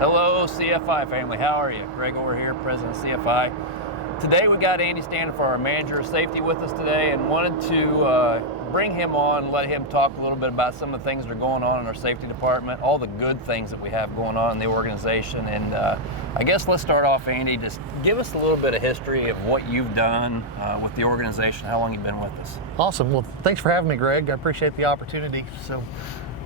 Hello, CFI family. How are you? Greg over here, President of CFI. Today we got Andy Standefer, our manager of safety, with us today, and wanted to bring him on, let him talk a little bit about some of the things that are going on in our safety department, all the good things that we have going on in the organization. And I guess let's start off, Andy. Just give us a little bit of history of what you've done with the organization, how long you've been with us. Awesome. Well, thanks for having me, Greg. I appreciate the opportunity. So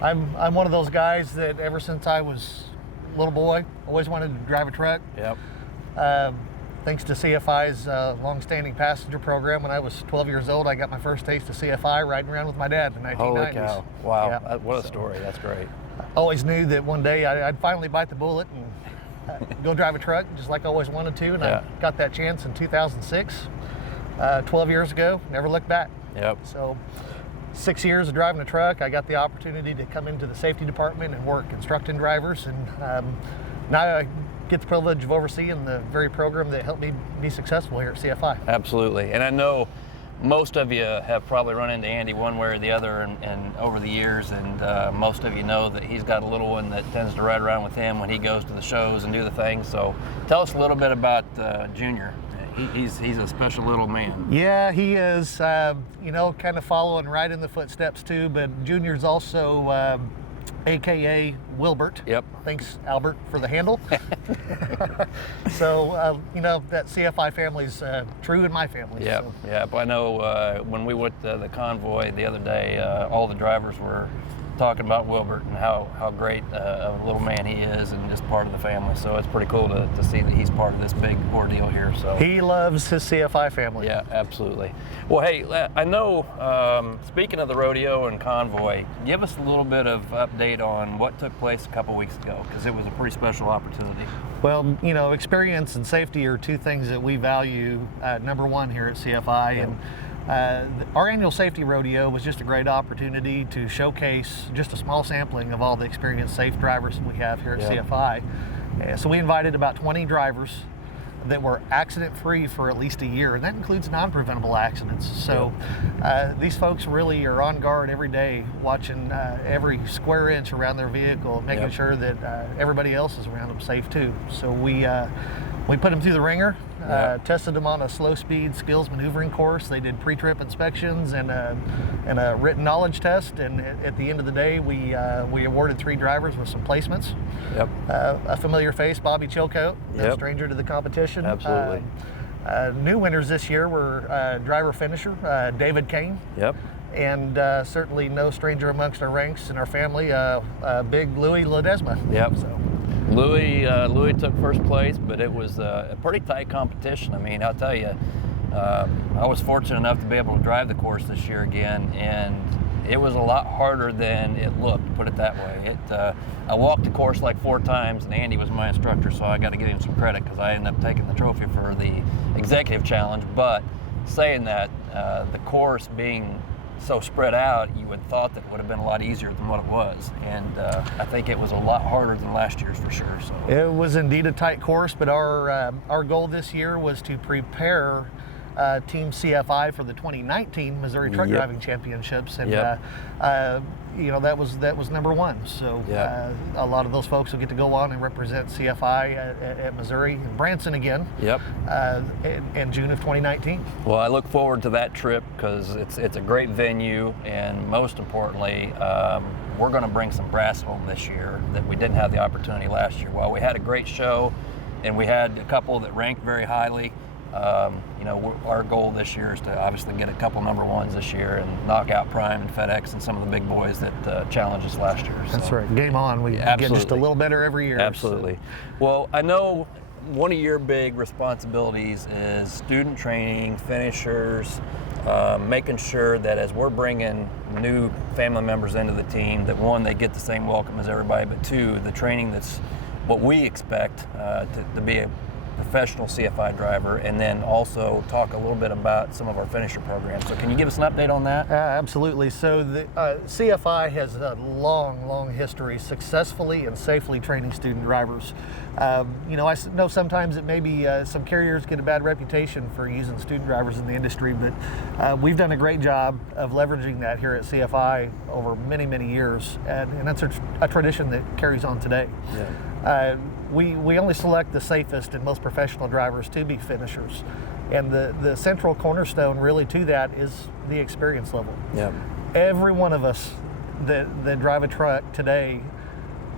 I'm one of those guys that ever since I was a little boy, always wanted to drive a truck. Yep. Thanks to CFI's long-standing passenger program, when I was 12 years old, I got my first taste of CFI riding around with my dad in the 1990s. Holy cow. Wow. Yeah. What a story. That's great. I always knew that one day I'd finally bite the bullet and go drive a truck, just like I always wanted to, and Yeah. I got that chance in 2006, 12 years ago, never looked back. Yep. So 6 years of driving a truck, I got the opportunity to come into the safety department and work instructing drivers, and now I get the privilege of overseeing the very program that helped me be successful here at CFI. Absolutely. And I know most of you have probably run into Andy one way or the other and over the years, and most of you know that he's got a little one that tends to ride around with him when he goes to the shows and do the things. So tell us a little bit about Junior. He's a special little man. Yeah, he is, kind of following right in the footsteps too, but Junior's also AKA Wilbert. Yep. Thanks, Albert, for the handle. So, that CFI family's true in my family. Yeah, So. yeah. I know when we went to the convoy the other day, all the drivers were talking about Wilbert and how great a little man he is and just part of the family. So it's pretty cool to see that he's part of this big ordeal here. So He loves his CFI family. yeah, absolutely. Well, hey, I know, speaking of the rodeo and convoy, give us a little bit of update on what took place a couple weeks ago, because it was a pretty special opportunity. Well, experience and safety are two things that we value, number one here at CFI. Yeah. And our annual Safety Rodeo was just a great opportunity to showcase just a small sampling of all the experienced safe drivers we have here at Yeah. CFI. So we invited about 20 drivers that were accident-free for at least a year, and that includes non-preventable accidents. So these folks really are on guard every day, watching every square inch around their vehicle, making Yep. sure that everybody else is around them safe too. So we put them through the ringer, tested them on a slow-speed skills maneuvering course. They did pre-trip inspections and a written knowledge test, and at the end of the day, we awarded 3 drivers with some placements. Yep. A familiar face, Bobby Chilcote, no Yep. stranger to the competition. Absolutely. New winners this year were driver finisher, David Kane, Yep. and certainly no stranger amongst our ranks and our family, big Louis Ledesma. Yep. So. Louis took first place, but it was a pretty tight competition. I mean, I'll tell you, I was fortunate enough to be able to drive the course this year again, and it was a lot harder than it looked, put it that way. I walked the course like 4 times, and Andy was my instructor, so I got to give him some credit because I ended up taking the trophy for the executive challenge. But saying that, the course being so spread out, you would thought that it would have been a lot easier than what it was, and I think it was a lot harder than last year's for sure. So It was indeed a tight course, but our goal this year was to prepare Team CFI for the 2019 Missouri Truck Yep. Driving Championships, and Yep. that was number one. So Yep. a lot of those folks will get to go on and represent CFI at Missouri and Branson again. Yep. In June of 2019. Well, I look forward to that trip because it's a great venue, and most importantly, we're going to bring some brass home this year that we didn't have the opportunity last year. While we had a great show, and we had a couple that ranked very highly, our goal this year is to obviously get a couple number ones this year and knock out Prime and FedEx and some of the big boys that challenged us last year. That's So, right. Game on. We get just a Absolutely. little better every year. Absolutely. Well, I know one of your big responsibilities is student training, finishers, making sure that as we're bringing new family members into the team, that one, they get the same welcome as everybody, but two, the training that's what we expect to be a professional CFI driver, and then also talk a little bit about some of our finisher programs. So can you give us an update on that? Absolutely. So the CFI has a long history successfully and safely training student drivers. I know sometimes it maybe some carriers get a bad reputation for using student drivers in the industry, but we've done a great job of leveraging that here at CFI over many years, and that's a tradition that carries on today. Yeah. we only select the safest and most professional drivers to be finishers. And the central cornerstone really to that is the experience level. Yeah. Every one of us that drive a truck today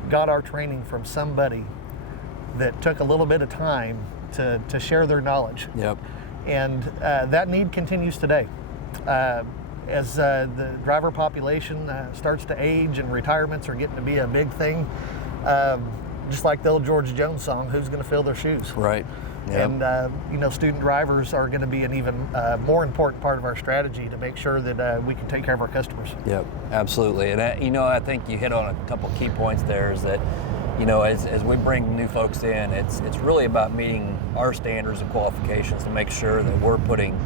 got our training from somebody that took a little bit of time to share their knowledge. Yep. And that need continues today. As the driver population starts to age and retirements are getting to be a big thing, just like the old George Jones song, who's going to fill their shoes? Right. Yep. And student drivers are going to be an even more important part of our strategy to make sure that we can take care of our customers. Yep, absolutely. And I think you hit on a couple key points there. Is that as we bring new folks in, it's really about meeting our standards and qualifications to make sure that we're putting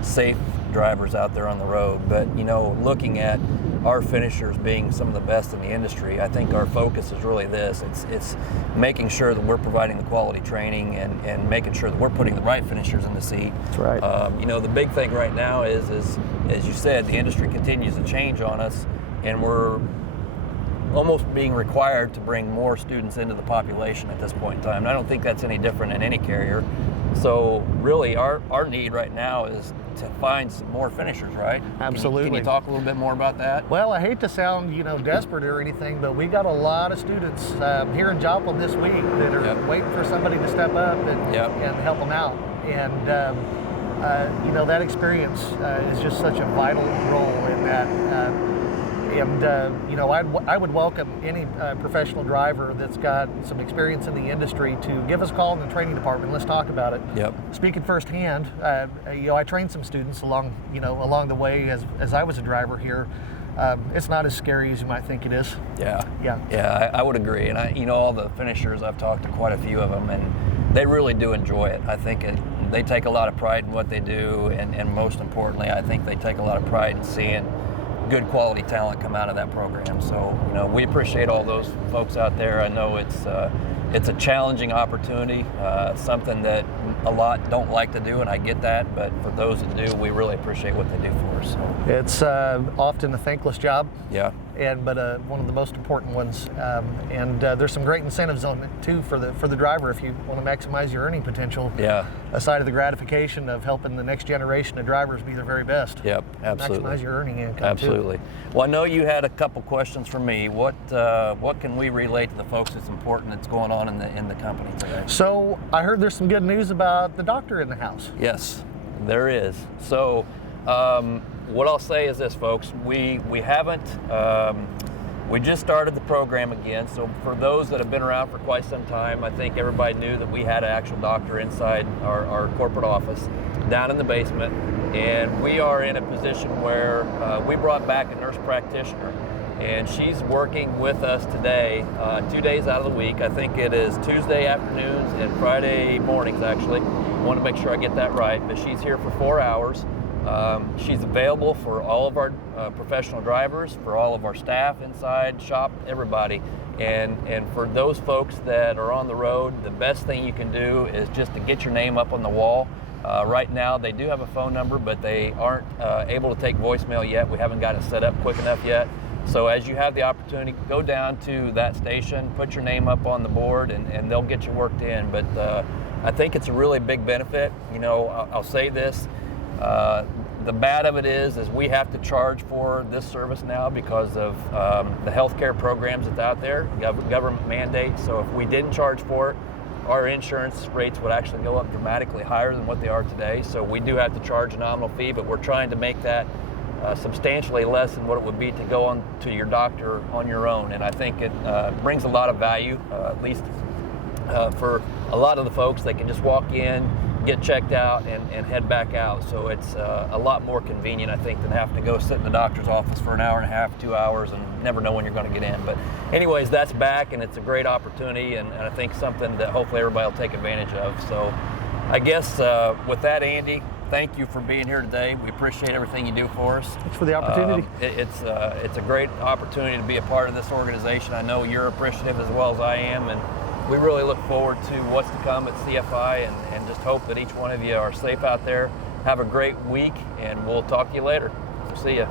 safe drivers out there on the road. But looking at our finishers being some of the best in the industry, I think our focus is really this. It's making sure that we're providing the quality training and making sure that we're putting the right finishers in the seat. That's right. The big thing right now is as you said, the industry continues to change on us, and we're almost being required to bring more students into the population at this point in time. And I don't think that's any different in any carrier. So really our need right now is to find some more finishers, right? Absolutely. Can you talk a little bit more about that? Well, I hate to sound, desperate or anything, but we got a lot of students here in Joplin this week that are Yep. waiting for somebody to step up and, Yep. and help them out. And, that experience is just such a vital role in that. I would welcome any professional driver that's got some experience in the industry to give us a call in the training department. Let's talk about it. Yep. Speaking firsthand, I trained some students along the way as I was a driver here. It's not as scary as you might think it is. Yeah. Yeah. Yeah, I would agree. And all the finishers, I've talked to quite a few of them, and they really do enjoy it. I think they take a lot of pride in what they do, and most importantly, I think they take a lot of pride in seeing good quality talent come out of that program. So we appreciate all those folks out there. I know it's a challenging opportunity, something that a lot don't like to do, and I get that, but for those that do, we really appreciate what they do for us. So. It's often a thankless job. Yeah. But one of the most important ones, and there's some great incentives on it too for the driver if you want to maximize your earning potential. Yeah. Aside of the gratification of helping the next generation of drivers be their very best. Yep, absolutely. Maximize your earning income. Absolutely. Too. Well, I know you had a couple questions for me. What can we relate to the folks that's important that's going on in the company today? So I heard there's some good news about the doctor in the house. Yes, there is. So what I'll say is this, folks. We haven't. We just started the program again. So for those that have been around for quite some time, I think everybody knew that we had an actual doctor inside our corporate office down in the basement. And we are in a position where we brought back a nurse practitioner. And she's working with us today, 2 days out of the week. I think it is Tuesday afternoons and Friday mornings, actually. I want to make sure I get that right, but she's here for 4 hours. She's available for all of our professional drivers, for all of our staff inside, shop, everybody. And for those folks that are on the road, the best thing you can do is just to get your name up on the wall. Right now, they do have a phone number, but they aren't able to take voicemail yet. We haven't got it set up quick enough yet. So as you have the opportunity, go down to that station, put your name up on the board, and they'll get you worked in. But I think it's a really big benefit. I'll say this. The bad of it is we have to charge for this service now because of the healthcare programs that's out there, government mandates. So if we didn't charge for it, our insurance rates would actually go up dramatically higher than what they are today. So we do have to charge a nominal fee, but we're trying to make that substantially less than what it would be to go on to your doctor on your own. And I think it brings a lot of value, at least for a lot of the folks. They can just walk in, get checked out, and head back out. So it's a lot more convenient, I think, than having to go sit in the doctor's office for an hour and a half, 2 hours, and never know when you're going to get in. But anyways, that's back, and it's a great opportunity, and I think something that hopefully everybody will take advantage of. So I guess with that, Andy, thank you for being here today. We appreciate everything you do for us. Thanks for the opportunity. It's a great opportunity to be a part of this organization. I know you're appreciative as well as I am, and we really look forward to what's to come at CFI, and just hope that each one of you are safe out there. Have a great week, and we'll talk to you later. See ya.